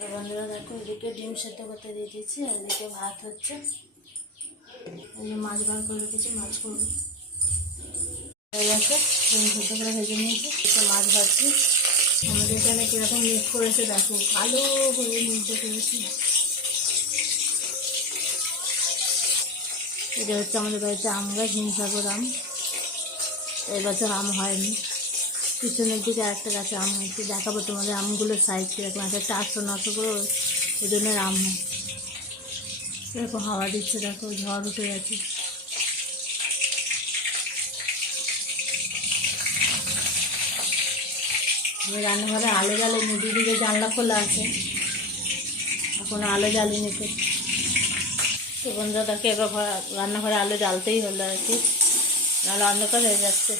তো বন্ধুরা দেখো, এদিকে ডিম সেদ্ধ করতে দিয়ে দিচ্ছি আর এদিকে ভাত হচ্ছে। এই যে মাছ বার করে রেখেছি, মাছ করবো। হয়ে গেছে, ডিম সেদ্ধ করে ভেজে নিয়েছি, এটা মাছ ভাজছি। আমাদের এখানে কীরকম মেঘ করেছে দেখো, কালো হয়ে নিতে করেছি। এটা হচ্ছে আমাদের বাড়িতে আম গাছ, হিমসাগর আম। এবছর আম হয়নি, পিছনের দিকে আরেকটা গাছে আম হয়েছে, দেখাবো তোমাদের আমগুলোর সাইজ কীরকম আছে। 400-900 করে ওজনের আম হয়। এরকম হাওয়া দিচ্ছে দেখো, ঝড় উঠে গেছে। রান্নাঘরে আলো জ্বালিনি, দুদিকে জানলা খোলা আছে, এখন আলো জ্বালিনি। তো বন্ধুরা তাকে এবার রান্নাঘরে আলো জ্বালতেই হলো আর কি, নাহলে অন্ধকার হয়ে যাচ্ছে।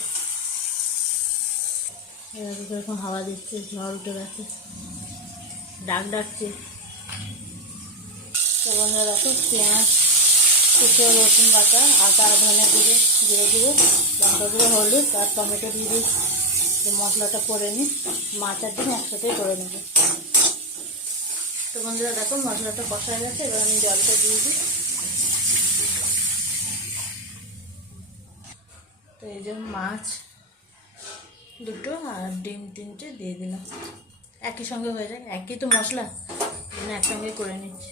এরকম হাওয়া দিচ্ছে, ঝড় উঠে গেছে, ডাকছে। তো বন্ধুরা দেখো, পেঁয়াজ কুচো, রসুন বাটা, আদা, ধনে গুঁড়ো, জিরে গুঁড়ো, লঙ্কা গুঁড়ো, হলুদ আর টমেটো দিয়ে দিই। মশলাটা করে নিই, মাছ আর ডিম একসাথেই করে নেব। তো বন্ধুরা দেখো, মশলাটা কষা হয়ে গেছে, এবার আমি জলটা দিয়ে দিই। তো এই যে মাছ দুটো আর ডিম 3টে দিয়ে দিলাম, একই সঙ্গে হয়ে যায়, একই তো মশলা, একসঙ্গে করে নিচ্ছি।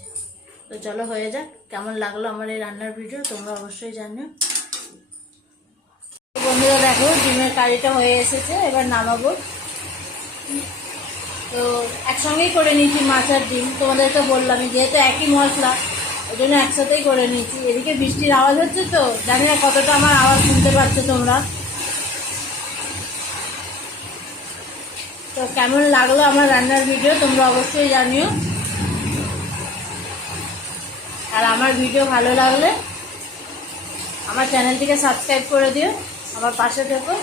তো চলো হয়ে যাক। কেমন লাগলো আমার এই রান্নার ভিডিও তোমরা অবশ্যই জানিও। বন্ধুরা দেখো, ডিমের কারিটা হয়ে এসেছে, এবার নামাবো। তো একসঙ্গেই করে নিচ্ছি মাছ আর ডিম, তোমাদেরকে বললাম যেহেতু একই মশলা ওই জন্য একসাথেই করে নিচ্ছি। এদিকে বৃষ্টির আওয়াজ হচ্ছে, তো জানি না কতটা আমার আওয়াজ শুনতে পাচ্ছ তোমরা। তো কেমন লাগলো আমার রান্নার ভিডিও তোমরা অবশ্যই জানিও। আর আমার ভিডিও ভালো লাগলে আমার চ্যানেলটিকে সাবস্ক্রাইব করে দিও, আমার পাশে থেকো।